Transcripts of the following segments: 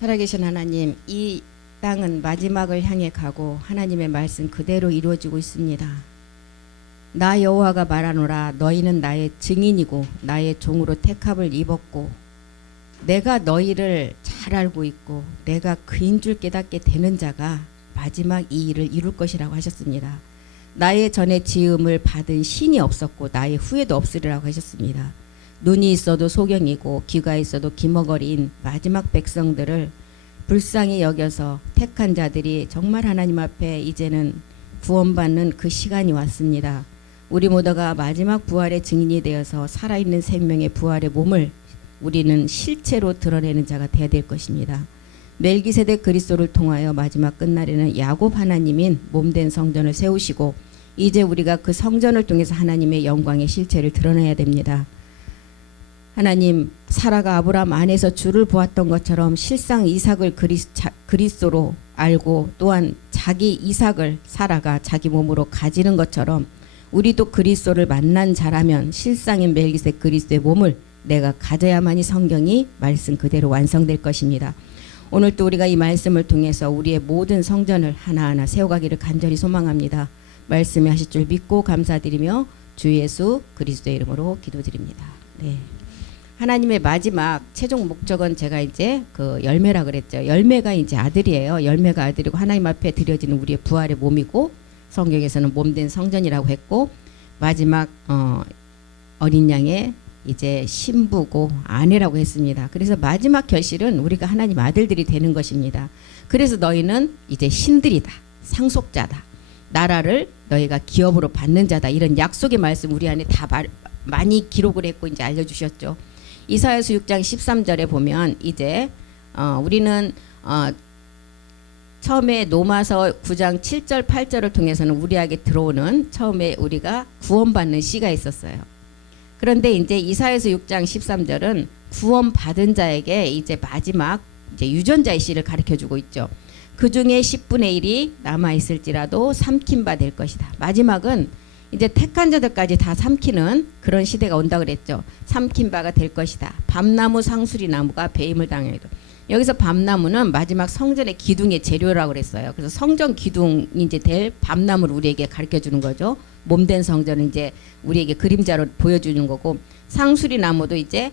살아계신 하나님, 이 땅은 마지막을 향해 가고 하나님의 말씀 그대로 이루어지고 있습니다. 나 여호와가 말하노라. 너희는 나의 증인이고 나의 종으로 택함을 입었고 내가 너희를 잘 알고 있고 내가 그인 줄 깨닫게 되는 자가 마지막 이 일을 이룰 것이라고 하셨습니다. 나의 전에 지음을 받은 신이 없었고 나의 후에도 없으리라고 하셨습니다. 눈이 있어도 소경이고 귀가 있어도 기머거리인 마지막 백성들을 불쌍히 여겨서 택한 자들이 정말 하나님 앞에 이제는 구원받는 그 시간이 왔습니다. 우리 모두가 마지막 부활의 증인이 되어서 살아있는 생명의 부활의 몸을 우리는 실체로 드러내는 자가 되어야 될 것입니다. 멜기세덱 그리스도를 통하여 마지막 끝날에는 야곱 하나님인 몸된 성전을 세우시고 이제 우리가 그 성전을 통해서 하나님의 영광의 실체를 드러내야 됩니다. 하나님, 사라가 아브라함 안에서 주를 보았던 것처럼 실상 이삭을 그리스도로 알고 또한 자기 이삭을 사라가 자기 몸으로 가지는 것처럼 우리도 그리스도를 만난 자라면 실상인 멜기세덱 그리스도의 몸을 내가 가져야만이 성경이 말씀 그대로 완성될 것입니다. 오늘 또 우리가 이 말씀을 통해서 우리의 모든 성전을 하나하나 세워가기를 간절히 소망합니다. 말씀이 하실 줄 믿고 감사드리며 주 예수 그리스도의 이름으로 기도드립니다. 네. 하나님의 마지막 최종 목적은 제가 이제 그 열매라 그랬죠. 열매가 이제 아들이에요. 열매가 아들이고 하나님 앞에 드려지는 우리의 부활의 몸이고 성경에서는 몸된 성전이라고 했고 마지막 어린 양의 이제 신부고 아내라고 했습니다. 그래서 마지막 결실은 우리가 하나님 아들들이 되는 것입니다. 그래서 너희는 이제 신들이다. 상속자다. 나라를 너희가 기업으로 받는 자다. 이런 약속의 말씀 우리 안에 다 많이 기록을 했고 이제 알려주셨죠. 이사야서 6장 13절에 보면 이제 우리는 처음에 노마서 9장 7절 8절을 통해서는 우리에게 들어오는 처음에 우리가 구원받는 씨가 있었어요. 그런데 이제 이사야서 6장 13절은 구원받은 자에게 이제 마지막 이제 유전자의 씨를 가르쳐주고 있죠. 그 중에 10분의 1이 남아있을지라도 삼킨 바 될 것이다. 마지막은 이제 택한 자들까지 다 삼키는 그런 시대가 온다 그랬죠. 삼킨 바가 될 것이다. 밤나무 상수리 나무가 배임을 당해도. 여기서 밤나무는 마지막 성전의 기둥의 재료라고 그랬어요. 그래서 성전 기둥이 이제 될 밤나무를 우리에게 가르쳐 주는 거죠. 몸된 성전은 이제 우리에게 그림자로 보여주는 거고 상수리 나무도 이제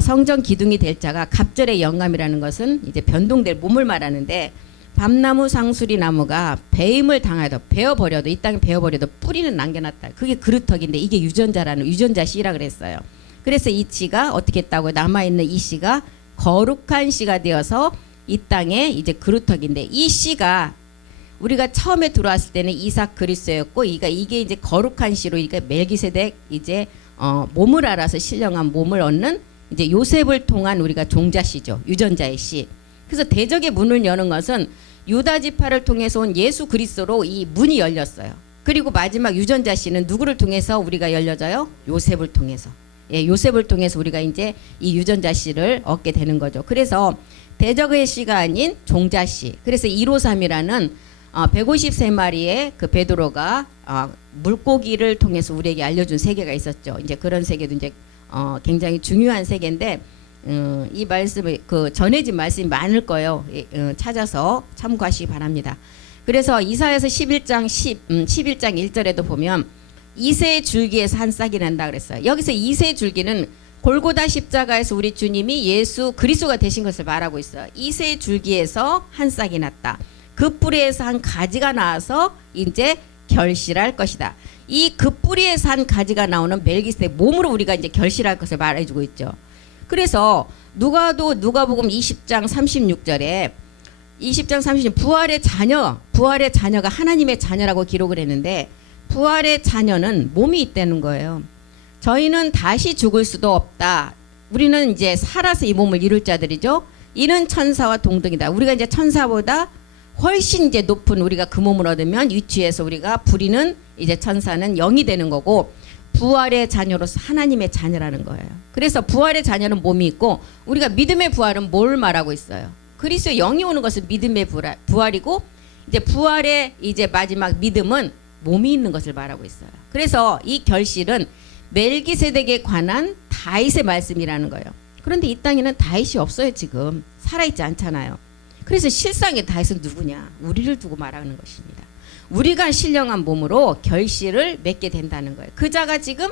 성전 기둥이 될 자가 갑절의 영감이라는 것은 이제 변동될 몸을 말하는데 밤나무 상수리 나무가 배임을 당하여도 베어버려도 이 땅에 베어버려도 뿌리는 남겨놨다. 그게 그루터기인데 이게 유전자라는 유전자 씨라 그랬어요. 그래서 이 씨가 어떻게 했다고 남아있는 이 씨가 거룩한 씨가 되어서 이 땅에 이제 그루터기인데 이 씨가 우리가 처음에 들어왔을 때는 이삭 그리스도였고 이게 이제 거룩한 씨로 이게 멜기세덱 이제 몸을 알아서 신령한 몸을 얻는 이제 요셉을 통한 우리가 종자씨죠. 유전자의 씨. 그래서 대적의 문을 여는 것은 유다 지파를 통해서 온 예수 그리스도로 이 문이 열렸어요. 그리고 마지막 유전자 씨는 누구를 통해서 우리가 열려져요? 요셉을 통해서. 예, 요셉을 통해서 우리가 이제 이 유전자 씨를 얻게 되는 거죠. 그래서 대적의 씨가 아닌 종자 씨. 그래서 153이라는 153마리의 그 베드로가 물고기를 통해서 우리에게 알려준 세계가 있었죠. 이제 그런 세계도 이제 굉장히 중요한 세계인데 이 말씀을 그 전해진 말씀이 많을 거예요. 찾아서 참고하시기 바랍니다. 그래서 이사야서 11장 1절에도 보면 이새의 줄기에서 한 싹이 난다 그랬어요. 여기서 이새의 줄기는 골고다 십자가에서 우리 주님이 예수 그리스도가 되신 것을 말하고 있어요. 이새의 줄기에서 한 싹이 났다. 그 뿌리에서 한 가지가 나와서 이제 결실할 것이다. 이 그 뿌리에서 한 가지가 나오는 멜기세덱 몸으로 우리가 이제 결실할 것을 말해주고 있죠. 그래서 누가복음 20장 36절에 20장 36 부활의 자녀가 하나님의 자녀라고 기록을 했는데 부활의 자녀는 몸이 있다는 거예요. 저희는 다시 죽을 수도 없다. 우리는 이제 살아서 이 몸을 이룰 자들이죠. 이는 천사와 동등이다. 우리가 이제 천사보다 훨씬 이제 높은 우리가 그 몸을 얻으면 위치에서 우리가 부리는 이제 천사는 영이 되는 거고 부활의 자녀로서 하나님의 자녀라는 거예요. 그래서 부활의 자녀는 몸이 있고 우리가 믿음의 부활은 뭘 말하고 있어요? 그리스도의 영이 오는 것은 믿음의 부활이고 이제 부활의 이제 마지막 믿음은 몸이 있는 것을 말하고 있어요. 그래서 이 결실은 멜기세덱에 관한 다윗의 말씀이라는 거예요. 그런데 이 땅에는 다윗이 없어요. 지금 살아있지 않잖아요. 그래서 실상의 다윗은 누구냐? 우리를 두고 말하는 것입니다. 우리가 신령한 몸으로 결실을 맺게 된다는 거예요. 그 자가 지금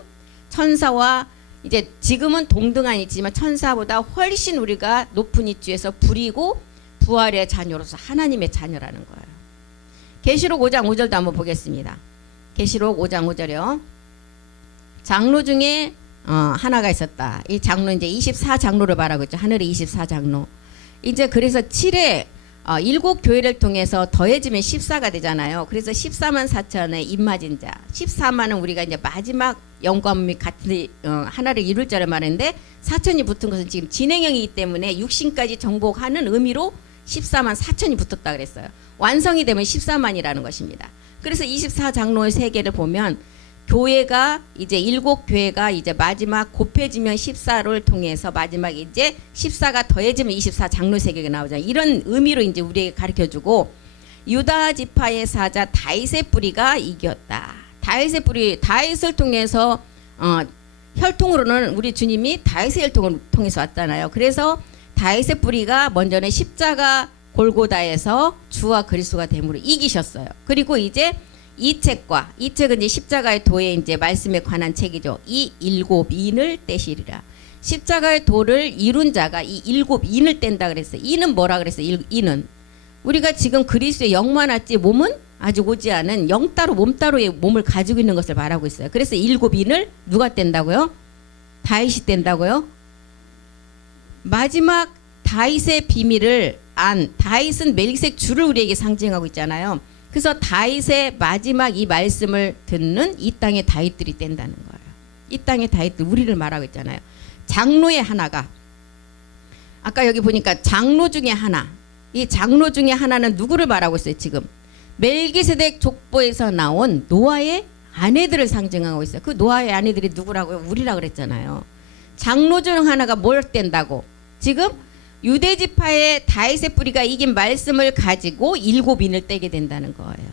천사와 이제 지금은 동등한 있지만 천사보다 훨씬 우리가 높은 위치에서 부리고 부활의 자녀로서 하나님의 자녀라는 거예요. 계시록 5장 5절도 한번 보겠습니다. 계시록 5장 5절이요. 장로 중에 하나가 있었다. 이 장로 이제 24장로를 말하고 있죠. 하늘의 24장로. 이제 그래서 7회 7교회를 통해서 더해지면 14가 되잖아요. 그래서 14만 4천의 입맞은 자, 14만은 우리가 이제 마지막 영광이 같은 하나를 이룰 자를 말하는데 4천이 붙은 것은 지금 진행형이기 때문에 육신까지 정복하는 의미로 14만 4천이 붙었다 그랬어요. 완성이 되면 14만이라는 것입니다. 그래서 24장로의 세계를 보면 교회가 이제 7교회가 이제 마지막 곱해지면 14를 통해서 마지막 이제 14가 더해지면 24장로 세계가 나오잖아요. 이런 의미로 이제 우리에게 가르쳐주고 유다 지파의 사자 다윗의 뿌리가 이겼다. 다윗의 뿌리, 다윗을 통해서 혈통으로는 우리 주님이 다윗의 혈통을 통해서 왔잖아요. 그래서 다윗의 뿌리가 먼저는 십자가 골고다에서 주와 그리스도가 됨으로 이기셨어요. 그리고 이제 이 책은 이제 십자가의 도에 이제 말씀에 관한 책이죠. 이 일곱 인을 떼시리라. 십자가의 도를 이룬 자가 이 일곱 인을 뗀다 그랬어요. 인은 뭐라 그랬어요? 인은 우리가 지금 그리스도의 영만 왔지 몸은 아직 오지 않은 영 따로 몸 따로의 몸을 가지고 있는 것을 말하고 있어요. 그래서 일곱 인을 누가 뗀다고요? 다윗이 뗀다고요? 마지막 다윗의 비밀을 안, 다윗은 멜기세덱 주를 우리에게 상징하고 있잖아요. 그래서 다윗의 마지막 이 말씀을 듣는 이 땅의 다윗들이 뗀다는 거예요. 이 땅의 다윗들, 우리를 말하고 있잖아요. 장로의 하나가, 아까 여기 보니까 장로 중에 하나, 이 장로 중에 하나는 누구를 말하고 있어요? 지금 멜기세덱 족보에서 나온 노아의 아내들을 상징하고 있어요. 그 노아의 아내들이 누구라고요? 우리라 그랬잖아요. 장로 중 하나가 뭘 뗀다고? 지금 유대지파의 다윗의 뿌리가 이긴 말씀을 가지고 일곱 인을 떼게 된다는 거예요.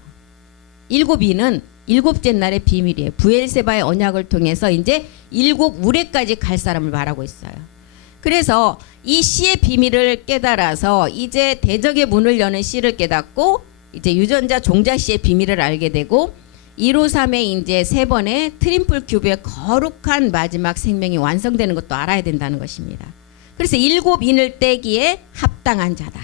일곱 인은 일곱째 날의 비밀이에요. 부엘세바의 언약을 통해서 이제 일곱 우레까지 갈 사람을 말하고 있어요. 그래서 이 씨의 비밀을 깨달아서 이제 대적의 문을 여는 씨를 깨닫고 이제 유전자 종자 씨의 비밀을 알게 되고 153의 이제 세 번의 트림플 큐브의 거룩한 마지막 생명이 완성되는 것도 알아야 된다는 것입니다. 그래서 일곱 인을 떼기에 합당한 자다.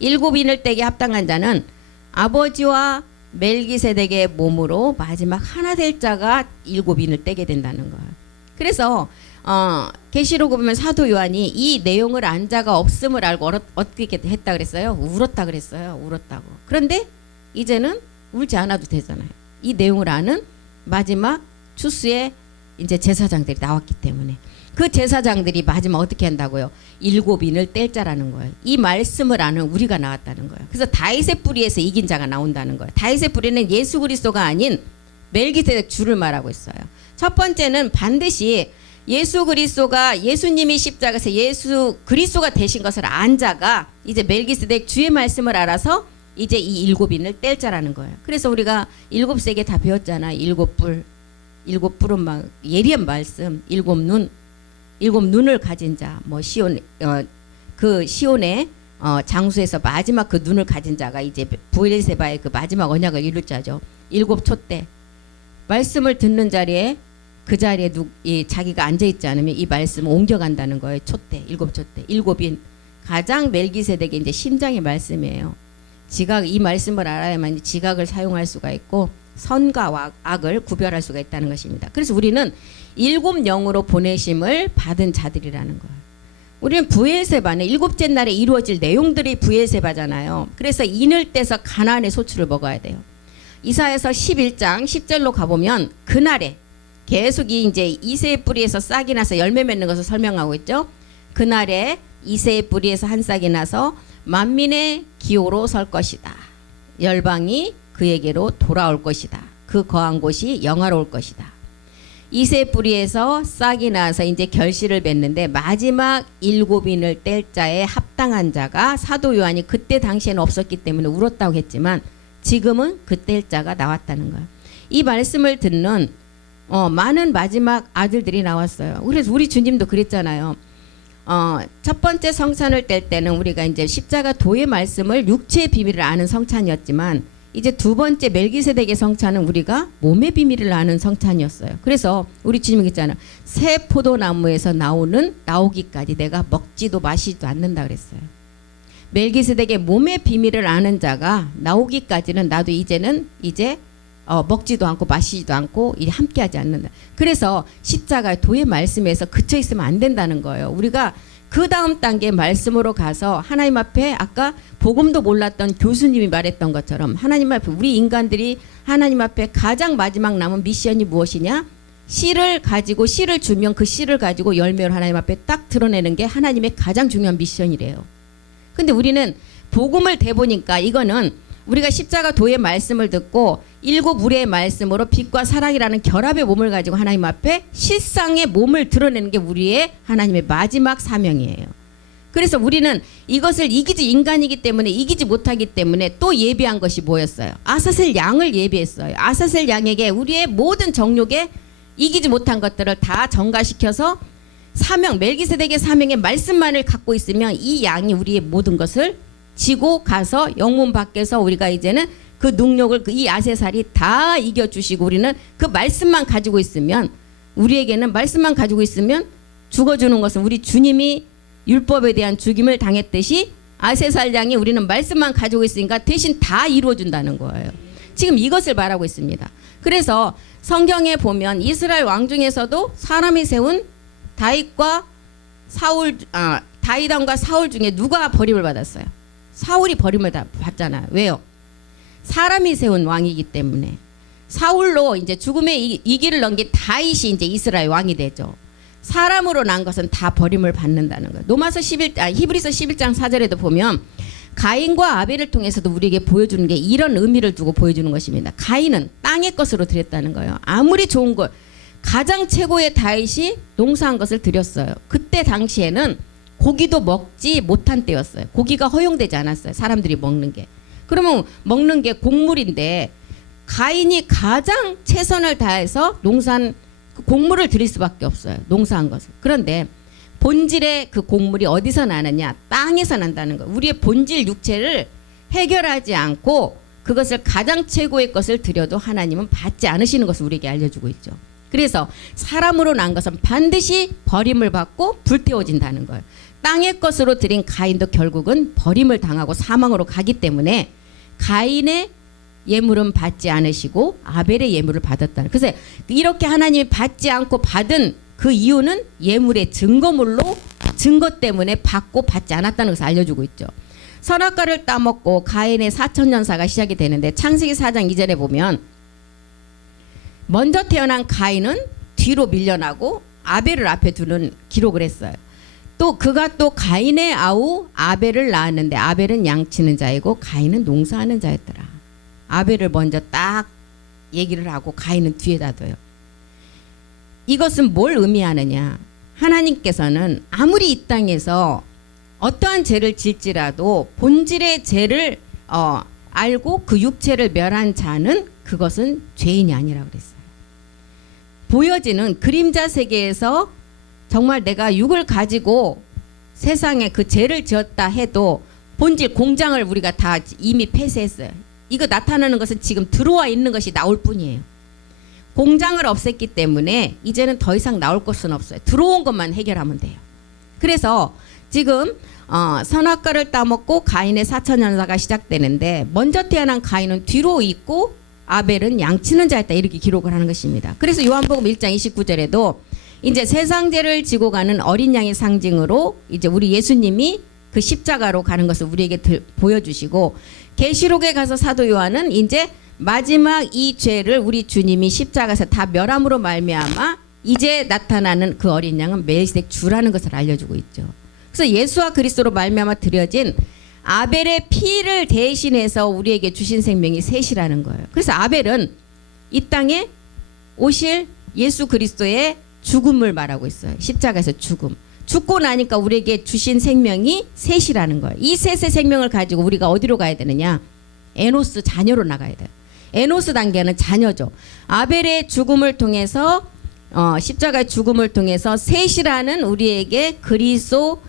일곱 인을 떼기에 합당한 자는 아버지와 멜기세덱의 몸으로 마지막 하나 될 자가 일곱 인을 떼게 된다는 거예요. 그래서 계시록 보면 사도 요한이 이 내용을 안 자가 없음을 알고 어떻게 했다 그랬어요? 울었다 그랬어요. 울었다고. 그런데 이제는 울지 않아도 되잖아요. 이 내용을 아는 마지막 추수의 이제 제사장들이 나왔기 때문에. 그 제사장들이 마지막 어떻게 한다고요? 일곱 인을 뗄 자라는 거예요. 이 말씀을 아는 우리가 나왔다는 거예요. 그래서 다윗의 뿌리에서 이긴 자가 나온다는 거예요. 다윗의 뿌리는 예수 그리스도가 아닌 멜기세덱 주를 말하고 있어요. 첫 번째는 반드시 예수 그리스도가 예수님이 십자가에서 예수 그리스도가 되신 것을 안 자가 이제 멜기세덱 주의 말씀을 알아서 이제 이 일곱 인을 뗄 자라는 거예요. 그래서 우리가 일곱 세계 다 배웠잖아. 일곱 뿔은 막 예리한 말씀, 일곱 눈을 가진 자, 뭐 시온 그 시온의 장수에서 마지막 그 눈을 가진 자가 이제 부엘세바의 그 마지막 언약을 이룰 자죠. 일곱 촛대 말씀을 듣는 자리에 그 자리에 자기가 앉아 있지 않으면 이 말씀을 옮겨간다는 거예요. 촛대, 일곱 촛대, 일곱인 가장 멜기세덱의 이제 심장의 말씀이에요. 이 말씀을 알아야만 지각을 사용할 수가 있고 선과 악을 구별할 수가 있다는 것입니다. 그래서 우리는 일곱 영으로 보내심을 받은 자들이라는 거예요. 우리는 부엘세바는 일곱째 날에 이루어질 내용들이 부엘세바잖아요. 그래서 인을 떼서 가나안의 소출을 먹어야 돼요. 이사야서 11장 10절로 가보면 그날에 계속 이제 이새의 뿌리에서 싹이 나서 열매 맺는 것을 설명하고 있죠. 그날에 이새의 뿌리에서 한 싹이 나서 만민의 기호로 설 것이다. 열방이 그에게로 돌아올 것이다. 그 거한 곳이 영화로울 것이다. 이새 뿌리에서 싹이 나서 이제 결실을 맺는데 마지막 일곱인을 뗄 자에 합당한 자가 사도 요한이 그때 당시에는 없었기 때문에 울었다고 했지만 지금은 그 뗄 자가 나왔다는 거예요. 이 말씀을 듣는 많은 마지막 아들들이 나왔어요. 그래서 우리 주님도 그랬잖아요. 첫 번째 성찬을 뗄 때는 우리가 이제 십자가 도의 말씀을 육체의 비밀을 아는 성찬이었지만 이제 두 번째 멜기세덱의 성찬은 우리가 몸의 비밀을 아는 성찬이었어요. 그래서 우리 주님이 있잖아. 새 포도나무에서 나오기까지 내가 먹지도 마시지도 않는다 그랬어요. 멜기세덱의 몸의 비밀을 아는 자가 나오기까지는 나도 이제는 먹지도 않고 마시지도 않고 이제 함께하지 않는다. 그래서 십자가 도의 말씀에서 그쳐 있으면 안 된다는 거예요. 우리가 그 다음 단계 말씀으로 가서 하나님 앞에 아까 복음도 몰랐던 교수님이 말했던 것처럼 하나님 앞에 우리 인간들이 하나님 앞에 가장 마지막 남은 미션이 무엇이냐? 씨를 주면 그 씨를 가지고 열매를 하나님 앞에 딱 드러내는 게 하나님의 가장 중요한 미션이래요. 근데 우리는 복음을 대보니까 이거는 우리가 십자가 도의 말씀을 듣고 일곱 우리의 말씀으로 빛과 사랑이라는 결합의 몸을 가지고 하나님 앞에 실상의 몸을 드러내는 게 우리의 하나님의 마지막 사명이에요. 그래서 우리는 이것을 인간이기 때문에 이기지 못하기 때문에 또 예비한 것이 뭐였어요? 아사셀 양을 예비했어요. 아사셀 양에게 우리의 모든 정욕에 이기지 못한 것들을 다 전가시켜서 멜기세덱의 사명의 말씀만을 갖고 있으면 이 양이 우리의 모든 것을 지고 가서 영문 밖에서 우리가 이제는 그 능력을 이 아세살이 다 이겨주시고 우리는 그 말씀만 가지고 있으면 우리에게는 말씀만 가지고 있으면 죽어주는 것은 우리 주님이 율법에 대한 죽임을 당했듯이 아세살 양이 우리는 말씀만 가지고 있으니까 대신 다 이루어준다는 거예요. 지금 이것을 말하고 있습니다. 그래서 성경에 보면 이스라엘 왕 중에서도 사람이 세운 다윗과 다윗왕과 사울 중에 누가 버림을 받았어요? 사울이 버림을 다 받잖아요. 왜요? 사람이 세운 왕이기 때문에. 사울로 이제 죽음의 이 길을 넘긴 다윗이 이제 이스라엘 왕이 되죠. 사람으로 난 것은 다 버림을 받는다는 거예요. 히브리서 11장 4절에도 보면 가인과 아벨을 통해서도 우리에게 보여주는 게 이런 의미를 두고 보여주는 것입니다. 가인은 땅의 것으로 드렸다는 거예요. 아무리 좋은 것, 가장 최고의 다윗이 농사한 것을 드렸어요. 그때 당시에는 고기도 먹지 못한 때였어요. 고기가 허용되지 않았어요. 사람들이 먹는 게. 그러면 먹는 게 곡물인데 가인이 가장 최선을 다해서 농사한 곡물을 드릴 수밖에 없어요. 농사한 것을. 그런데 본질의 그 곡물이 어디서 나느냐? 땅에서 난다는 거예요. 우리의 본질 육체를 해결하지 않고 그것을 가장 최고의 것을 드려도 하나님은 받지 않으시는 것을 우리에게 알려주고 있죠. 그래서 사람으로 난 것은 반드시 버림을 받고 불태워진다는 거예요. 땅의 것으로 드린 가인도 결국은 버림을 당하고 사망으로 가기 때문에 가인의 예물은 받지 않으시고 아벨의 예물을 받았다는. 그래서 이렇게 하나님이 받지 않고 받은 그 이유는 예물의 증거 때문에 받고 받지 않았다는 것을 알려주고 있죠. 선악과를 따먹고 가인의 4천년사가 시작이 되는데 창세기 4장 2절에 보면 먼저 태어난 가인은 뒤로 밀려나고 아벨을 앞에 두는 기록을 했어요. 또 그가 또 가인의 아우 아벨을 낳았는데 아벨은 양치는 자이고 가인은 농사하는 자였더라. 아벨을 먼저 딱 얘기를 하고 가인은 뒤에다 둬요. 이것은 뭘 의미하느냐? 하나님께서는 아무리 이 땅에서 어떠한 죄를 질지라도 본질의 죄를 알고 그 육체를 멸한 자는 그것은 죄인이 아니라 그랬어요. 보여지는 그림자 세계에서 정말 내가 육을 가지고 세상에 그 죄를 지었다 해도 본질 공장을 우리가 다 이미 폐쇄했어요. 이거 나타나는 것은 지금 들어와 있는 것이 나올 뿐이에요. 공장을 없앴기 때문에 이제는 더 이상 나올 것은 없어요. 들어온 것만 해결하면 돼요. 그래서 지금 선악과를 따먹고 가인의 4천년사가 시작되는데 먼저 태어난 가인은 뒤로 있고 아벨은 양치는 자였다 이렇게 기록을 하는 것입니다. 그래서 요한복음 1장 29절에도 이제 세상 죄를 지고 가는 어린 양의 상징으로 이제 우리 예수님이 그 십자가로 가는 것을 우리에게 보여주시고 계시록에 가서 사도 요한은 이제 마지막 이 죄를 우리 주님이 십자가에서 다 멸함으로 말미암아 이제 나타나는 그 어린 양은 멜기세덱 주라는 것을 알려주고 있죠. 그래서 예수와 그리스도로 말미암아 드려진 아벨의 피를 대신해서 우리에게 주신 생명이 셋이라는 거예요. 그래서 아벨은 이 땅에 오실 예수 그리스도의 죽음을 말하고 있어요. 십자가에서 죽음. 죽고 나니까 우리에게 주신 생명이 셋이라는 거예요. 이 셋의 생명을 가지고 우리가 어디로 가야 되느냐? 에노스 자녀로 나가야 돼요. 에노스 단계는 자녀죠. 아벨의 죽음을 통해서 십자가의 죽음을 통해서 셋이라는 우리에게 그리스도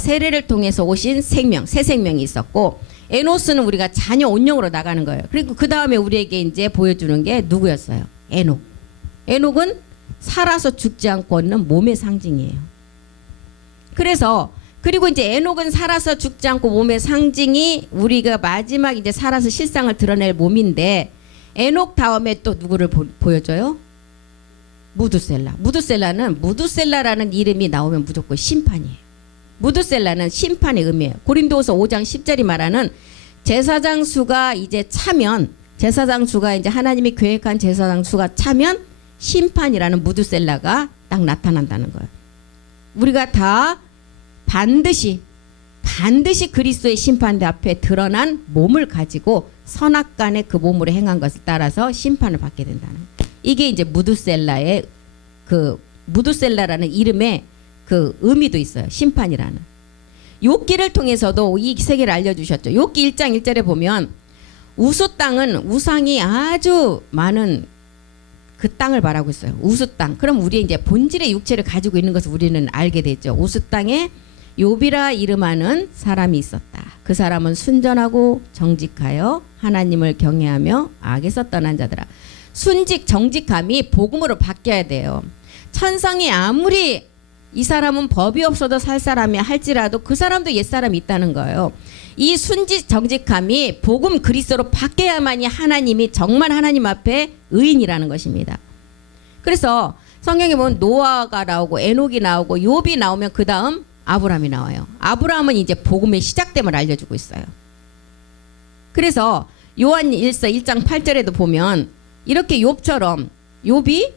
세례를 통해서 오신 생명, 새 생명이 있었고, 에노스는 우리가 자녀 온영으로 나가는 거예요. 그리고 그 다음에 우리에게 이제 보여주는 게 누구였어요? 에녹. 에녹은 살아서 죽지 않고 얻는 몸의 상징이에요. 그래서 그리고 이제 에녹은 살아서 죽지 않고 몸의 상징이 우리가 마지막 이제 살아서 실상을 드러낼 몸인데, 에녹 다음에 또 누구를 보여줘요? 무두셀라. 무두셀라라는 이름이 나오면 무조건 심판이에요. 무두셀라는 심판의 의미예요. 고린도후서 5장 10절이 말하는 제사장 수가 이제 차면, 제사장 수가 이제 하나님이 계획한 제사장 수가 차면 심판이라는 무두셀라가 딱 나타난다는 거예요. 우리가 다 반드시 그리스도의 심판대 앞에 드러난 몸을 가지고 선악간에 그 몸으로 행한 것을 따라서 심판을 받게 된다는 거예요. 이게 이제 무두셀라의 무두셀라라는 이름의 그 의미도 있어요. 심판이라는. 욥기를 통해서도 이 세계를 알려주셨죠. 욥기 1장 1절에 보면 우수 땅은 우상이 아주 많은 그 땅을 말하고 있어요. 우수 땅. 그럼 우리의 이제 본질의 육체를 가지고 있는 것을 우리는 알게 됐죠. 우수 땅에 욥이라 이름하는 사람이 있었다. 그 사람은 순전하고 정직하여 하나님을 경외하며 악에서 떠난 자들아. 순직 정직함이 복음으로 바뀌어야 돼요. 천성이 아무리 이 사람은 법이 없어도 살 사람이야 할지라도 그 사람도 옛사람이 있다는 거예요. 이 순직 정직함이 복음 그리스도로 바뀌어야만이 하나님이 정말 하나님 앞에 의인이라는 것입니다. 그래서 성경에 보면 노아가 나오고 에녹이 나오고 욥이 나오면 그 다음 아브라함이 나와요. 아브라함은 이제 복음의 시작됨을 알려주고 있어요. 그래서 요한 1서 1장 8절에도 보면 이렇게 욥처럼 욥이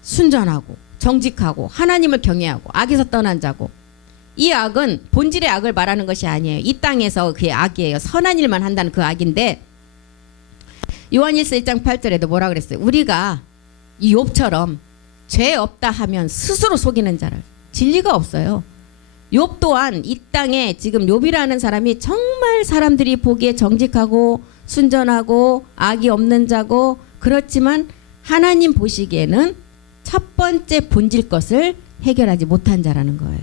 순전하고 정직하고 하나님을 경외하고 악에서 떠난 자고, 이 악은 본질의 악을 말하는 것이 아니에요. 이 땅에서 그의 악이에요. 선한 일만 한다는 그 악인데, 요한일서 1장 8절에도 뭐라 그랬어요? 우리가 이 욥처럼 죄 없다 하면 스스로 속이는 자를, 진리가 없어요. 욥 또한 이 땅에 지금 욥이라는 사람이 정말 사람들이 보기에 정직하고 순전하고 악이 없는 자고, 그렇지만 하나님 보시기에는 첫 번째 본질 것을 해결하지 못한 자라는 거예요.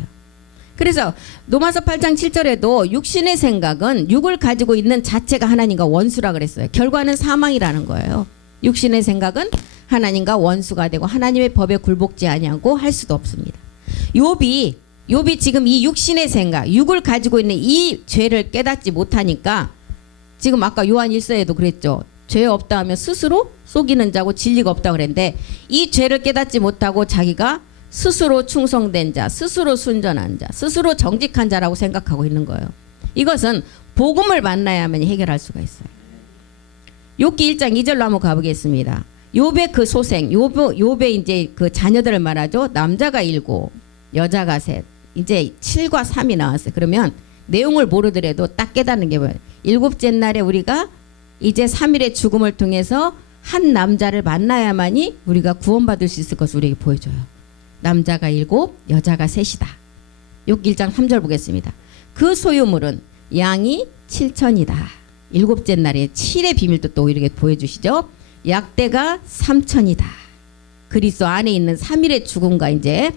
그래서 로마서 8장 7절에도 육신의 생각은 육을 가지고 있는 자체가 하나님과 원수라 그랬어요. 결과는 사망이라는 거예요. 육신의 생각은 하나님과 원수가 되고 하나님의 법에 굴복지 아니하고 할 수도 없습니다. 욥이 지금 이 육신의 생각, 육을 가지고 있는 이 죄를 깨닫지 못하니까, 지금 아까 요한 1서에도 그랬죠. 죄 없다 하면 스스로 속이는 자고 진리가 없다 그랬는데, 이 죄를 깨닫지 못하고 자기가 스스로 충성된 자, 스스로 순전한 자, 스스로 정직한 자라고 생각하고 있는 거예요. 이것은 복음을 만나야만 해결할 수가 있어요. 욥기 1장 2절로 한번 가보겠습니다. 욥의 그 소생, 욥의 이제 그 자녀들을 말하죠. 남자가 7, 여자가 3. 이제 7과 3이 나왔어요. 그러면 내용을 모르더라도 딱 깨닫는 게 뭐예요? 7째 날에 우리가 이제 3일의 죽음을 통해서 한 남자를 만나야만이 우리가 구원받을 수 있을 것을 우리에게 보여줘요. 남자가 7, 여자가 3이다. 욥기 1장 3절 보겠습니다. 그 소유물은 양이 7천이다. 7째 날에 7의 비밀도 또 이렇게 보여주시죠. 약대가 3천이다. 그리스도 안에 있는 3일의 죽음과 이제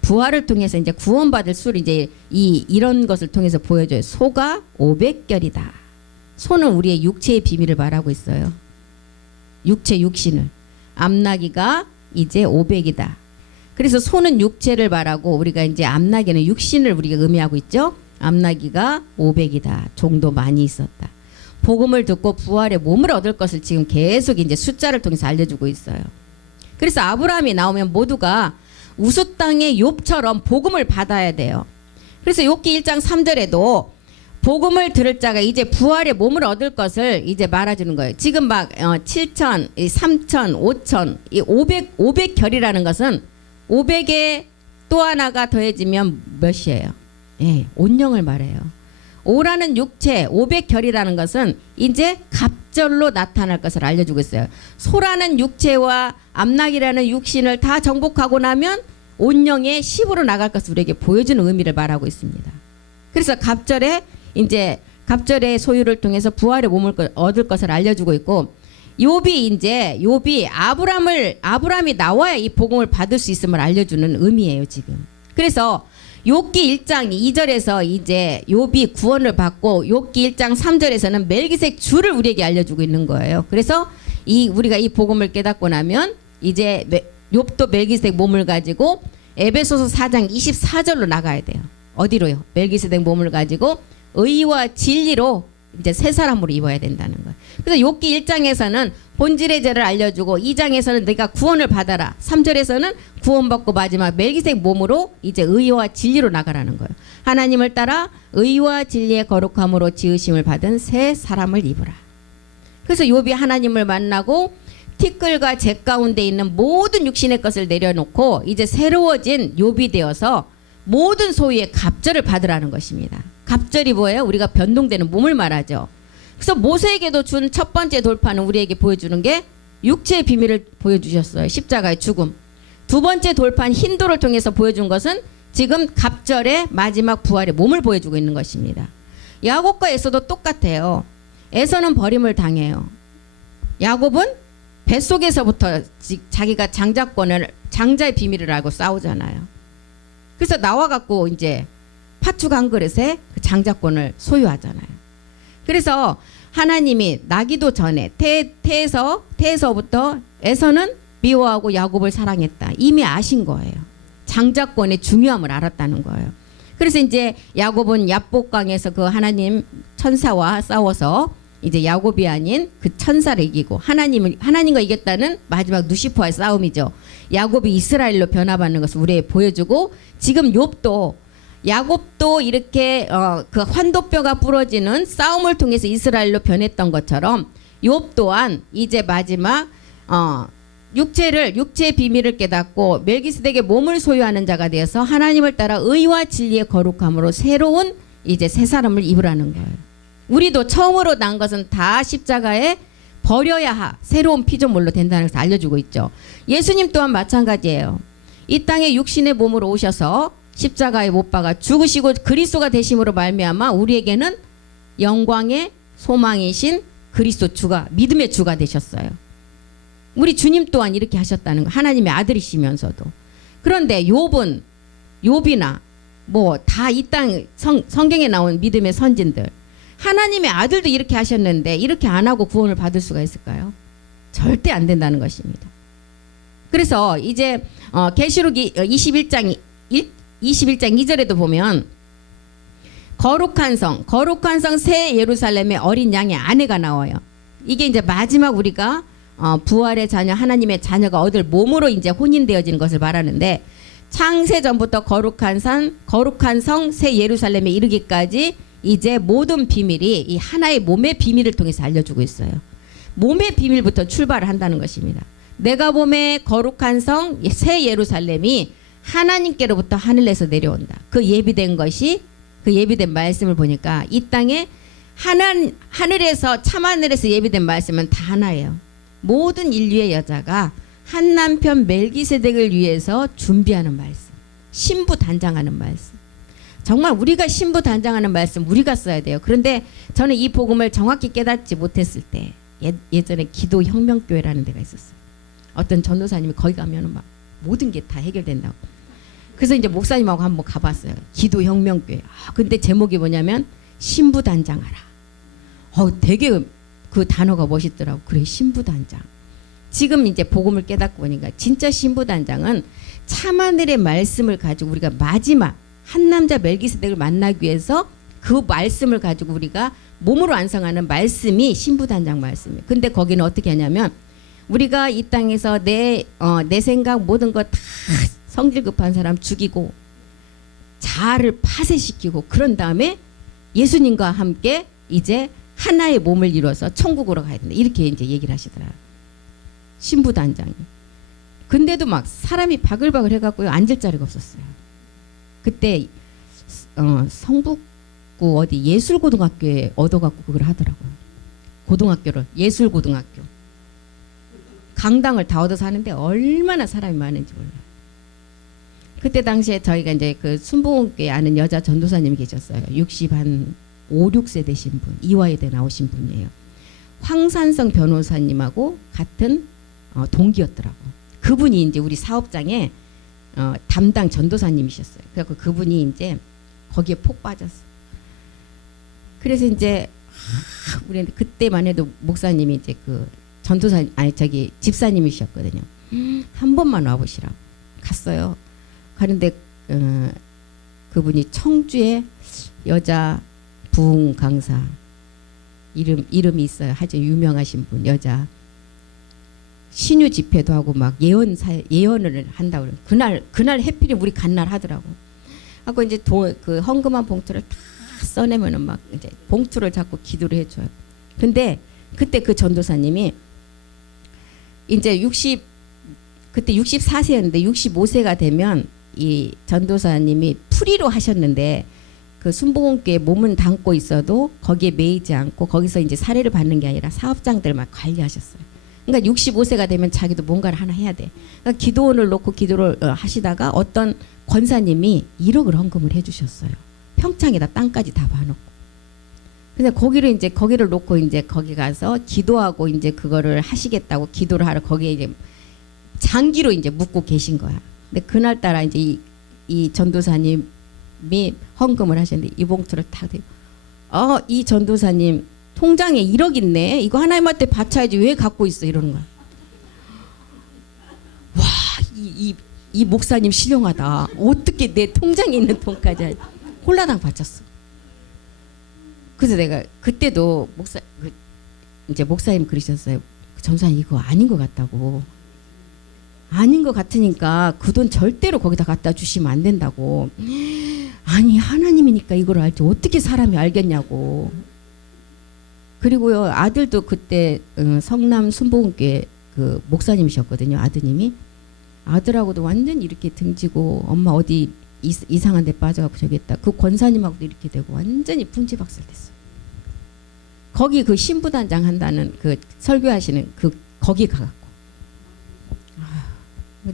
부활을 통해서 이제 구원받을 수를 이제 이런 것을 통해서 보여줘요. 소가 500결이다. 소는 우리의 육체의 비밀을 말하고 있어요. 육신을. 암나기가 이제 500이다. 그래서 소는 육체를 말하고 우리가 이제 암나기는 육신을 우리가 의미하고 있죠. 암나기가 500이다. 종도 많이 있었다. 복음을 듣고 부활의 몸을 얻을 것을 지금 계속 이제 숫자를 통해서 알려주고 있어요. 그래서 아브라함이 나오면 모두가 우수 땅의 욥처럼 복음을 받아야 돼요. 그래서 욥기 1장 3절에도 복음을 들을 자가 이제 부활의 몸을 얻을 것을 이제 말해주는 거예요. 지금 막 7천, 3천, 5천, 500결이라는 것은 500에 또 하나가 더해지면 몇이에요? 예, 온영을 말해요. 5라는 육체, 500결이라는 것은 이제 갑절로 나타날 것을 알려주고 있어요. 소라는 육체와 암낙이라는 육신을 다 정복하고 나면 온영의 10으로 나갈 것을 우리에게 보여주는 의미를 말하고 있습니다. 그래서 갑절의 소유를 통해서 부활의 몸을 얻을 것을 알려주고 있고, 욥이 아브람이 나와야 이 복음을 받을 수 있음을 알려주는 의미예요, 지금. 그래서 욥기 1장 2절에서 이제 욥이 구원을 받고 욥기 1장 3절에서는 멜기색 주를 우리에게 알려주고 있는 거예요. 그래서 우리가 이 복음을 깨닫고 나면 이제 욥도 멜기색 몸을 가지고 에베소서 4장 24절로 나가야 돼요. 어디로요? 멜기세덱 몸을 가지고 의와 진리로 이제 새 사람으로 입어야 된다는 거예요. 그래서 욥기 1장에서는 본질의 죄를 알려주고 2장에서는 내가 구원을 받아라. 3절에서는 구원받고 마지막 멜기세덱 몸으로 이제 의와 진리로 나가라는 거예요. 하나님을 따라 의와 진리의 거룩함으로 지으심을 받은 새 사람을 입으라. 그래서 욥이 하나님을 만나고 티끌과 재 가운데 있는 모든 육신의 것을 내려놓고 이제 새로워진 욥이 되어서 모든 소유의 갑절을 받으라는 것입니다. 갑절이 뭐예요? 우리가 변동되는 몸을 말하죠. 그래서 모세에게도 준 첫 번째 돌파는 우리에게 보여주는 게 육체의 비밀을 보여주셨어요. 십자가의 죽음. 두 번째 돌파는 힌도를 통해서 보여준 것은 지금 갑절의 마지막 부활의 몸을 보여주고 있는 것입니다. 야곱과 에서도 똑같아요. 에서는 버림을 당해요. 야곱은 뱃속에서부터 자기가 장자의 비밀을 알고 싸우잖아요. 그래서 나와갖고 이제 팥죽 한 그릇에 그 장자권을 소유하잖아요. 그래서 하나님이 나기도 전에 태에서부터 에서는 미워하고 야곱을 사랑했다. 이미 아신 거예요. 장자권의 중요함을 알았다는 거예요. 그래서 이제 야곱은 야복강에서 그 하나님 천사와 싸워서 이제 야곱이 아닌 그 천사를 이기고 하나님과 이겼다는 마지막 누시퍼와의 싸움이죠. 야곱이 이스라엘로 변화받는 것을 우리에게 보여주고 지금 야곱도 이렇게 그 환도뼈가 부러지는 싸움을 통해서 이스라엘로 변했던 것처럼 욥 또한 이제 마지막 육체의 비밀을 깨닫고 멜기세덱의 몸을 소유하는 자가 되어서 하나님을 따라 의와 진리의 거룩함으로 새로운 이제 새 사람을 입으라는 거예요. 우리도 처음으로 난 것은 다 십자가에 버려야 새로운 피조물로 된다는 것을 알려주고 있죠. 예수님 또한 마찬가지예요. 이 땅에 육신의 몸으로 오셔서 십자가에 못 박아 죽으시고 그리스도가 되심으로 말미암아 우리에게는 영광의 소망이신 그리스도 주가 믿음의 주가 되셨어요. 우리 주님 또한 이렇게 하셨다는 거. 하나님의 아들이시면서도. 그런데 욥이나 뭐 다 이 땅 성경에 나온 믿음의 선진들 하나님의 아들도 이렇게 하셨는데 이렇게 안 하고 구원을 받을 수가 있을까요? 절대 안 된다는 것입니다. 그래서 이제 계시록 21장 2절에도 보면 거룩한 성 새 예루살렘의 어린 양의 아내가 나와요. 이게 이제 마지막 우리가 부활의 자녀 하나님의 자녀가 얻을 몸으로 이제 혼인되어지는 것을 말하는데 창세 전부터 거룩한 성 새 예루살렘에 이르기까지 이제 모든 비밀이 이 하나의 몸의 비밀을 통해서 알려주고 있어요. 몸의 비밀부터 출발을 한다는 것입니다. 내가 봄에 거룩한 성 새 예루살렘이 하나님께로부터 하늘에서 내려온다. 그 예비된 말씀을 보니까 이 땅에 하늘에서 참하늘에서 예비된 말씀은 다 하나예요. 모든 인류의 여자가 한 남편 멜기세덱을 위해서 준비하는 말씀, 신부단장하는 말씀. 정말 우리가 신부단장하는 말씀 우리가 써야 돼요. 그런데 저는 이 복음을 정확히 깨닫지 못했을 때 예전에 기도혁명교회라는 데가 있었어요. 어떤 전도사님이 거기 가면은 막 모든 게 다 해결된다고. 그래서 이제 목사님하고 한번 가봤어요. 기도혁명교회. 근데 제목이 뭐냐면 신부단장하라. 되게 그 단어가 멋있더라고. 그래, 신부단장. 지금 이제 복음을 깨닫고 보니까 진짜 신부단장은 참하늘의 말씀을 가지고 우리가 마지막 한 남자 멜기세덱을 만나기 위해서 그 말씀을 가지고 우리가 몸으로 완성하는 말씀이 신부단장 말씀이에요. 근데 거기는 어떻게 하냐면 우리가 이 땅에서 내 생각 모든 거 다 성질 급한 사람 죽이고 자아를 파쇄시키고 그런 다음에 예수님과 함께 이제 하나의 몸을 이뤄서 천국으로 가야 된다. 이렇게 이제 얘기를 하시더라고요. 신부단장이. 근데도 막 사람이 바글바글 해갖고요. 앉을 자리가 없었어요. 그때 성북구 어디 예술고등학교에 얻어갖고 그걸 하더라고요. 고등학교를 예술고등학교. 강당을 다 얻어서 하는데 얼마나 사람이 많은지 몰라요. 그때 당시에 저희가 이제 그 순복음교회 아는 여자 전도사님이 계셨어요. 60 한 5, 6세 되신 분, 이화여대 나오신 분이에요. 황산성 변호사님하고 같은 동기였더라고. 그분이 이제 우리 사업장에 담당 전도사님이셨어요. 그래서 그분이 이제 거기에 폭 빠졌어. 그래서 이제 우리 그때만 해도 목사님이 이제 그 전도사 집사님이셨거든요. 한 번만 와보시라고 갔어요. 가는데 그분이 청주의 여자 부흥 강사 이름이 있어요. 아주 유명하신 분 여자 신유 집회도 하고 막 예언을 한다고 그래요. 그날 해필이 우리 간 날 하더라고. 하고 이제 그 헌금한 봉투를 다 써내면은 막 이제 봉투를 잡고 기도를 해줘요. 근데 그때 그 전도사님이 이제 그때 64세였는데 65세가 되면 이 전도사님이 풀이로 하셨는데 그 순복음교회 몸은 담고 있어도 거기에 매이지 않고 거기서 이제 사례를 받는 게 아니라 사업장들만 관리하셨어요. 그러니까 65세가 되면 자기도 뭔가를 하나 해야 돼. 그러니까 기도원을 놓고 기도를 하시다가 어떤 권사님이 1억을 헌금을 해주셨어요. 평창에다 땅까지 다 봐놓고. 근데 거기를 놓고 이제 거기 가서 기도하고 이제 그거를 하시겠다고 기도를 하러 거기에 이제 장기로 이제 묵고 계신 거야. 근데 그날따라 이제 이 전도사님이 헌금을 하셨는데 이 봉투를 다 대고 이 전도사님 통장에 1억 있네. 이거 하나님한테 바쳐야지 왜 갖고 있어 이러는 거야. 와, 이 목사님 신령하다. 어떻게 내 통장에 있는 돈까지 홀라당 바쳤어. 그래서 내가 그때도 목사님 그러셨어요. 전사님 이거 아닌 것 같다고. 아닌 것 같으니까 그 돈 절대로 거기다 갖다 주시면 안 된다고. 아니 하나님이니까 이걸 알지 어떻게 사람이 알겠냐고. 그리고요 아들도 그때 성남 순복음교회 그 목사님이셨거든요. 아드님이 아들하고도 완전 이렇게 등지고 엄마 어디 이상한 데 빠져갖고 저기 있다. 그 권사님하고도 이렇게 되고 완전히 풍지박살됐어요. 거기 그 신부단장 한다는 그 설교하시는 거기 가갖고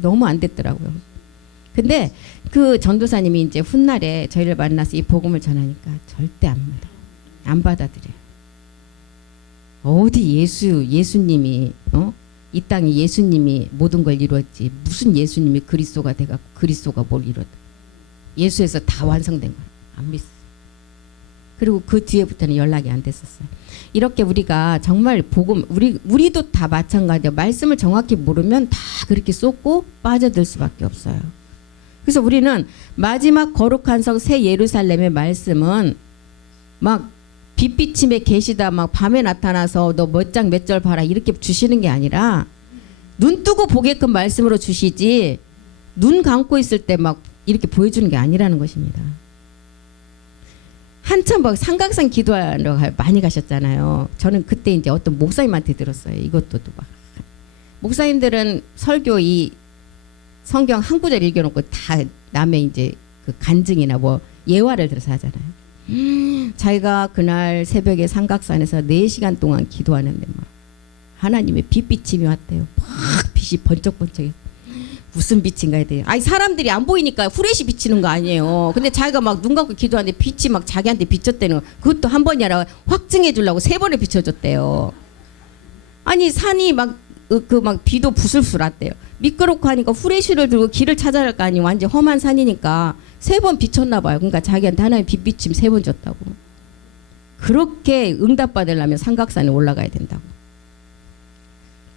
너무 안 됐더라고요. 근데 그 전도사님이 이제 훗날에 저희를 만나서 이 복음을 전하니까 절대 안 받아들여요. 어디 예수님이 이 땅에 예수님이 모든 걸 이루었지 무슨 예수님이 그리스도가 돼갖고 그리스도가 뭘 이뤘다. 예수에서 다 완성된 거예요. 안 믿어. 그리고 그 뒤에부터는 연락이 안 됐었어요. 이렇게 우리가 정말 복음 우리도 다 마찬가지예요. 말씀을 정확히 모르면 다 그렇게 쏟고 빠져들 수밖에 없어요. 그래서 우리는 마지막 거룩한 성 새 예루살렘의 말씀은 막 빛비침에 계시다 막 밤에 나타나서 너 몇 장 몇 절 봐라 이렇게 주시는 게 아니라 눈 뜨고 보게끔 말씀으로 주시지 눈 감고 있을 때 막 이렇게 보여주는 게 아니라는 것입니다. 한참 막 삼각산 기도하러 많이 가셨잖아요. 저는 그때 이제 어떤 목사님한테 들었어요. 이것도 막 목사님들은 설교 이 성경 한 구절 읽어놓고 다 남의 이제 그 간증이나 뭐 예화를 들어서 하잖아요. 자기가 그날 새벽에 삼각산에서 4시간 동안 기도하는데 막 하나님의 빛비침이 왔대요. 막 빛이 번쩍번쩍해서 무슨 빛인가 해야 아니 사람들이 안 보이니까 후레쉬 비치는 거 아니에요. 근데 자기가 막 눈 감고 기도하는데 빛이 막 자기한테 비쳤대는 거. 그것도 한 번이 아니라 확증해 주려고 3번을 비춰줬대요. 아니 산이 막 비도 부슬부슬 왔대요. 미끄럽고 하니까 후레쉬를 들고 길을 찾아갈 거 아니에요. 완전 험한 산이니까 3번 비쳤나 봐요. 그러니까 자기한테 하나님 빛비침 3번 줬다고. 그렇게 응답받으려면 삼각산에 올라가야 된다고.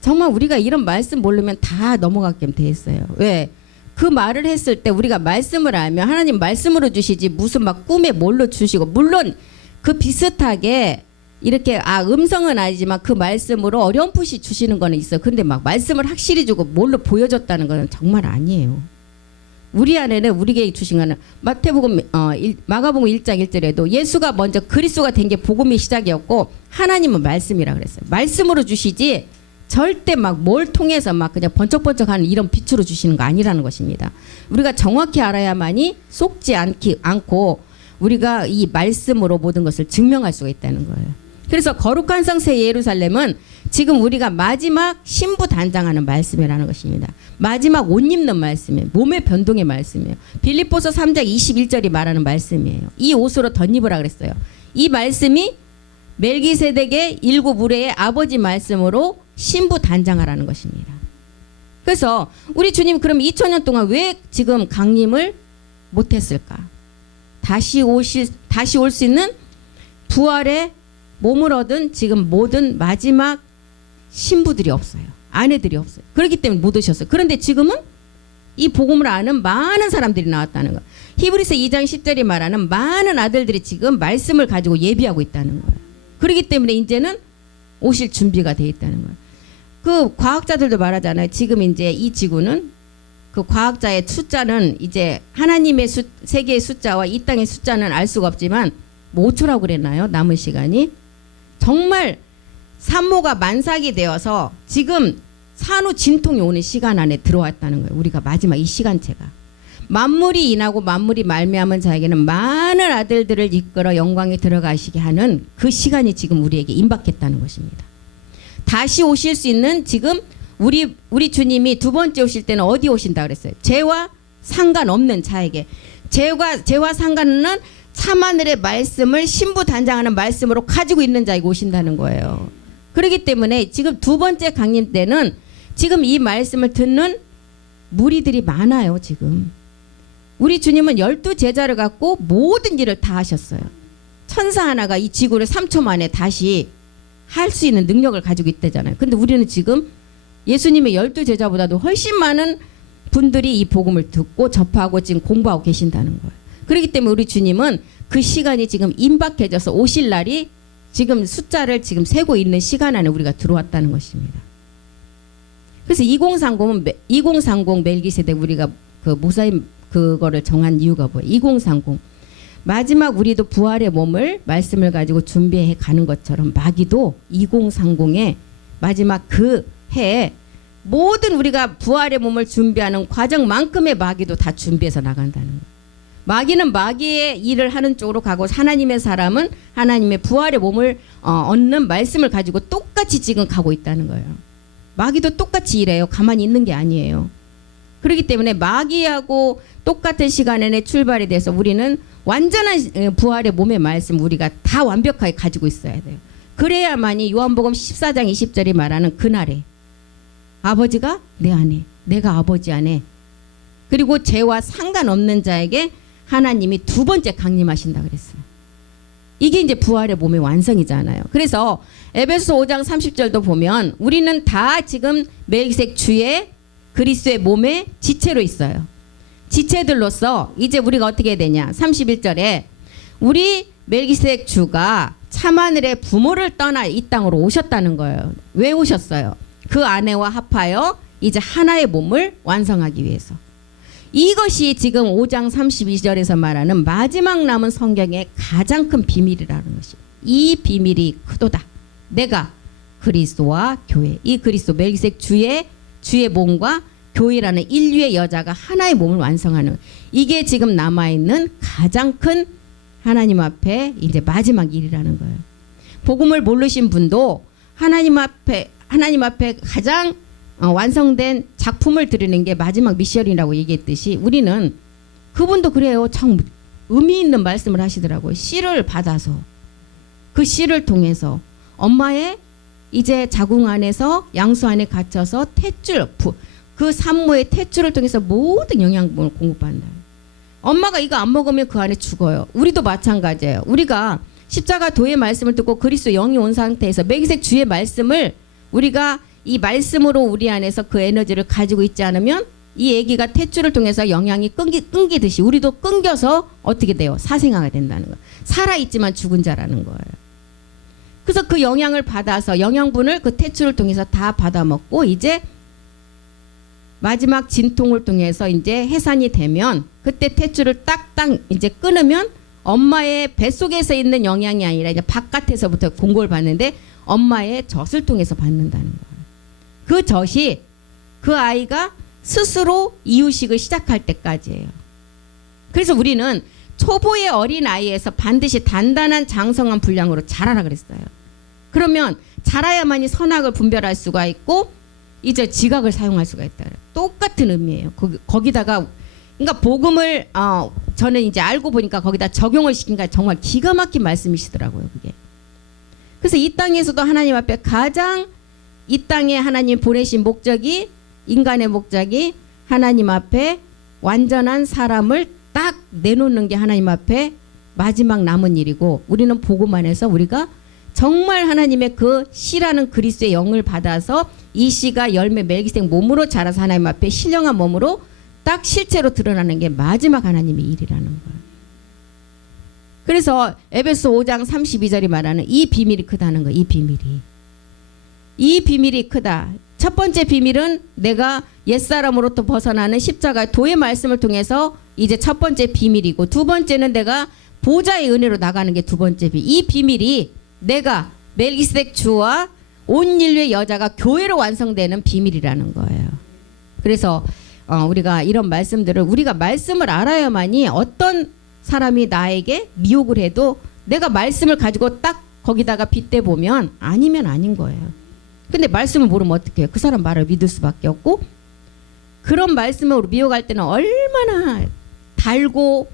정말 우리가 이런 말씀 모르면 다 넘어가게 돼 있어요. 왜? 그 말을 했을 때 우리가 말씀을 알면 하나님 말씀으로 주시지 무슨 막 꿈에 뭘로 주시고 물론 그 비슷하게 이렇게 음성은 아니지만 그 말씀으로 어렴풋이 주시는 거는 있어. 근데 막 말씀을 확실히 주고 뭘로 보여줬다는 거는 정말 아니에요. 우리 안에는 우리에게 주신 거는 마가복음 1장 1절에도 예수가 먼저 그리스도가 된 게 복음의 시작이었고 하나님은 말씀이라 그랬어요. 말씀으로 주시지 절대 막 뭘 통해서 막 그냥 번쩍번쩍하는 이런 빛으로 주시는 거 아니라는 것입니다. 우리가 정확히 알아야만이 속지 않고 우리가 이 말씀으로 모든 것을 증명할 수가 있다는 거예요. 그래서 거룩한 성 새 예루살렘은 지금 우리가 마지막 신부 단장하는 말씀이라는 것입니다. 마지막 옷 입는 말씀이에요. 몸의 변동의 말씀이에요. 빌립보서 3장 21절이 말하는 말씀이에요. 이 옷으로 덧입으라 그랬어요. 이 말씀이 멜기세덱의 일곱 우레의 아버지 말씀으로 신부 단장하라는 것입니다. 그래서 우리 주님 그럼 2000년 동안 왜 지금 강림을 못했을까? 다시 올 수 있는 부활의 몸을 얻은 지금 모든 마지막 신부들이 없어요. 아내들이 없어요. 그렇기 때문에 못 오셨어요. 그런데 지금은 이 복음을 아는 많은 사람들이 나왔다는 거예요. 히브리서 2장 10절이 말하는 많은 아들들이 지금 말씀을 가지고 예비하고 있다는 거예요. 그렇기 때문에 이제는 오실 준비가 돼 있다는 거예요. 그 과학자들도 말하잖아요. 지금 이제 이 지구는 그 과학자의 숫자는 이제 하나님의 세계의 숫자와 이 땅의 숫자는 알 수가 없지만 뭐 5초라고 그랬나요? 남은 시간이 정말 산모가 만삭이 되어서 지금 산후 진통이 오는 시간 안에 들어왔다는 거예요. 우리가 마지막 이 시간체가 만물이 인하고 만물이 말미암은 자에게는 많은 아들들을 이끌어 영광에 들어가시게 하는 그 시간이 지금 우리에게 임박했다는 것입니다. 다시 오실 수 있는 지금 우리 주님이 두 번째 오실 때는 어디 오신다 그랬어요? 죄와 상관없는 자에게. 죄와 상관없는 참하늘의 말씀을 신부 단장하는 말씀으로 가지고 있는 자에게 오신다는 거예요. 그렇기 때문에 지금 두 번째 강림 때는 지금 이 말씀을 듣는 무리들이 많아요. 지금 우리 주님은 12제자를 갖고 모든 일을 다 하셨어요. 천사 하나가 이 지구를 3초 만에 다시 할 수 있는 능력을 가지고 있다잖아요. 근데 우리는 지금 예수님의 12제자보다도 훨씬 많은 분들이 이 복음을 듣고 접하고 지금 공부하고 계신다는 거예요. 그렇기 때문에 우리 주님은 그 시간이 지금 임박해져서 오실 날이 지금 숫자를 지금 세고 있는 시간 안에 우리가 들어왔다는 것입니다. 그래서 2030 멜기세덱 우리가 그 모사임 그거를 정한 이유가 뭐예요? 2030 마지막 우리도 부활의 몸을 말씀을 가지고 준비해 가는 것처럼 마귀도 2030의 마지막 그 해에 모든 우리가 부활의 몸을 준비하는 과정만큼의 마귀도 다 준비해서 나간다는 거예요. 마귀는 마귀의 일을 하는 쪽으로 가고 하나님의 사람은 하나님의 부활의 몸을 얻는 말씀을 가지고 똑같이 지금 가고 있다는 거예요. 마귀도 똑같이 일해요. 가만히 있는 게 아니에요. 그렇기 때문에 마귀하고 똑같은 시간에 출발이 돼서 우리는 완전한 부활의 몸의 말씀 우리가 다 완벽하게 가지고 있어야 돼요. 그래야만이 요한복음 14장 20절이 말하는 그날에 아버지가 내 안에 내가 아버지 안에 그리고 죄와 상관없는 자에게 하나님이 두 번째 강림하신다 그랬어요. 이게 이제 부활의 몸의 완성이잖아요. 그래서 에베소 5장 30절도 보면 우리는 다 지금 멜기세덱 주의 그리스도의 몸의 지체로 있어요. 지체들로서 이제 우리가 어떻게 해야 되냐. 31절에 우리 멜기세덱 주가 참하늘의 부모를 떠나 이 땅으로 오셨다는 거예요. 왜 오셨어요? 그 아내와 합하여 이제 하나의 몸을 완성하기 위해서. 이것이 지금 5장 32절에서 말하는 마지막 남은 성경의 가장 큰 비밀이라는 것이. 이 비밀이 크도다. 내가 그리스도와 교회, 이 그리스도 멜기세덱 주의 몸과 교회라는 인류의 여자가 하나의 몸을 완성하는 이게 지금 남아있는 가장 큰 하나님 앞에 이제 마지막 일이라는 거예요. 복음을 모르신 분도 하나님 앞에 가장 완성된 작품을 드리는 게 마지막 미션이라고 얘기했듯이 우리는 그분도 그래요. 참 의미 있는 말씀을 하시더라고요. 씨를 받아서 그 씨를 통해서 엄마의 이제 자궁 안에서 양수 안에 갇혀서 탯줄 그 산모의 탯줄을 통해서 모든 영양분을 공급한다. 엄마가 이거 안 먹으면 그 안에 죽어요. 우리도 마찬가지예요. 우리가 십자가 도의 말씀을 듣고 그리스도 영이 온 상태에서 멜기세덱 주의 말씀을 우리가 이 말씀으로 우리 안에서 그 에너지를 가지고 있지 않으면 이 아기가 탯줄을 통해서 영양이 끊기듯이 우리도 끊겨서 어떻게 돼요? 사생아가 된다는 거예요. 살아있지만 죽은 자라는 거예요. 그래서 그 영양을 받아서 영양분을 그 탯줄을 통해서 다 받아먹고 이제 마지막 진통을 통해서 이제 해산이 되면 그때 탯줄을 딱딱 이제 끊으면 엄마의 뱃속에서 있는 영양이 아니라 이제 바깥에서부터 공급을 받는데 엄마의 젖을 통해서 받는다는 거예요. 그 젖이 그 아이가 스스로 이유식을 시작할 때까지예요. 그래서 우리는 초보의 어린 아이에서 반드시 단단한 장성한 분량으로 자라라 그랬어요. 그러면 자라야만이 선악을 분별할 수가 있고 이제 지각을 사용할 수가 있다. 똑같은 의미예요. 거기다가 그러니까 복음을 저는 이제 알고 보니까 거기다 적용을 시킨가 정말 기가 막힌 말씀이시더라고요. 그게. 그래서 이 땅에서도 하나님 앞에 가장 이 땅에 하나님 보내신 목적이 인간의 목적이 하나님 앞에 완전한 사람을 딱 내놓는 게 하나님 앞에 마지막 남은 일이고 우리는 보고만 해서 우리가 정말 하나님의 그 씨라는 그리스도의 영을 받아서 이 씨가 열매 멜기세덱 몸으로 자라서 하나님 앞에 신령한 몸으로 딱 실체로 드러나는 게 마지막 하나님의 일이라는 거예요. 그래서 에베소 5장 32절이 말하는 이 비밀이 크다는 거예요. 이 비밀이 크다. 첫 번째 비밀은 내가 옛사람으로부터 벗어나는 십자가 도의 말씀을 통해서 이제 첫 번째 비밀이고, 두 번째는 내가 보좌의 은혜로 나가는 게 두 번째 비밀. 이 비밀이 내가 멜기세덱 주와 온 인류의 여자가 교회로 완성되는 비밀이라는 거예요. 그래서 우리가 이런 말씀들을 우리가 말씀을 알아야만이 어떤 사람이 나에게 미혹을 해도 내가 말씀을 가지고 딱 거기다가 빗대 보면 아니면 아닌 거예요. 근데 말씀을 모르면 어떻게 해요? 그 사람 말을 믿을 수밖에 없고, 그런 말씀으로 미혹할 때는 얼마나 달고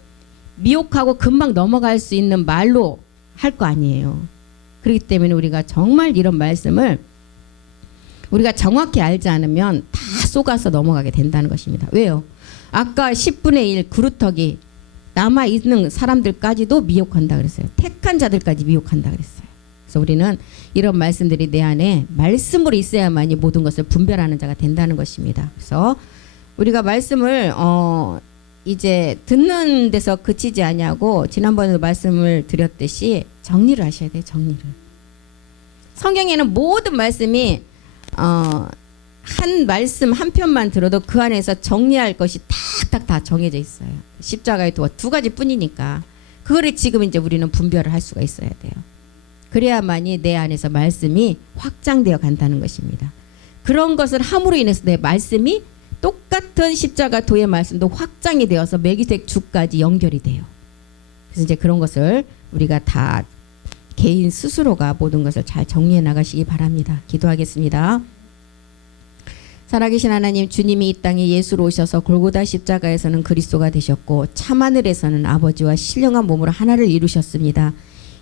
미혹하고 금방 넘어갈 수 있는 말로 할 거 아니에요. 그렇기 때문에 우리가 정말 이런 말씀을 우리가 정확히 알지 않으면 다 속아서 넘어가게 된다는 것입니다. 왜요? 아까 10분의 1 그루터기 남아있는 사람들까지도 미혹한다 그랬어요. 택한 자들까지 미혹한다 그랬어요. 그래서 우리는 이런 말씀들이 내 안에 말씀으로 있어야만이 모든 것을 분별하는 자가 된다는 것입니다. 그래서 우리가 말씀을 이제 듣는 데서 그치지 아니하고 지난번에도 말씀을 드렸듯이 정리를 하셔야 돼요. 정리를. 성경에는 모든 말씀이 한 말씀 한 편만 들어도 그 안에서 정리할 것이 탁탁 다 정해져 있어요. 십자가의 도와 두 가지 뿐이니까 그거를 지금 이제 우리는 분별을 할 수가 있어야 돼요. 그래야만이 내 안에서 말씀이 확장되어 간다는 것입니다. 그런 것을 함으로 인해서 내 말씀이 똑같은 십자가 도의 말씀도 확장이 되어서 멜기세덱 주까지 연결이 돼요. 그래서 이제 그런 것을 우리가 다 개인 스스로가 모든 것을 잘 정리해 나가시기 바랍니다. 기도하겠습니다. 살아계신 하나님, 주님이 이 땅에 예수로 오셔서 골고다 십자가에서는 그리스도가 되셨고 참하늘에서는 아버지와 신령한 몸으로 하나를 이루셨습니다.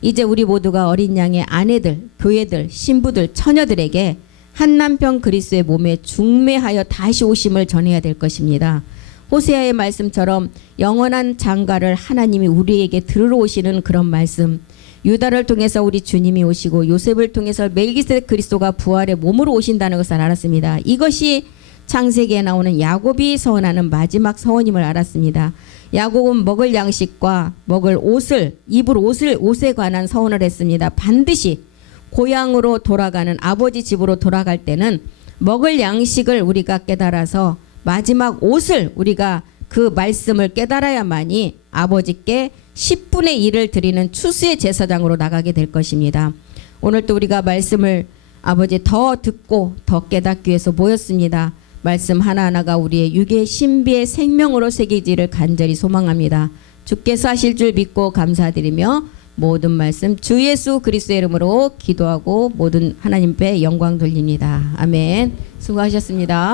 이제 우리 모두가 어린 양의 아내들, 교회들, 신부들, 처녀들에게 한 남편 그리스도의 몸에 중매하여 다시 오심을 전해야 될 것입니다. 호세아의 말씀처럼 영원한 장가를 하나님이 우리에게 들으러 오시는 그런 말씀, 유다를 통해서 우리 주님이 오시고 요셉을 통해서 멜기세덱 그리스도가 부활의 몸으로 오신다는 것을 알았습니다. 이것이 창세기에 나오는 야곱이 서원하는 마지막 서원임을 알았습니다. 야곱은 먹을 양식과 먹을 옷을, 입을 옷에 관한 서원을 했습니다. 반드시 고향으로 돌아가는 아버지 집으로 돌아갈 때는 먹을 양식을 우리가 깨달아서 마지막 옷을 우리가 그 말씀을 깨달아야만이 아버지께 10분의 1을 드리는 추수의 제사장으로 나가게 될 것입니다. 오늘 또 우리가 말씀을 아버지 더 듣고 더 깨닫기 위해서 모였습니다. 말씀 하나하나가 우리의 육의 신비의 생명으로 새기지를 간절히 소망합니다. 주께서 하실 줄 믿고 감사드리며 모든 말씀 주 예수 그리스도의 이름으로 기도하고 모든 하나님께 영광 돌립니다. 아멘. 수고하셨습니다.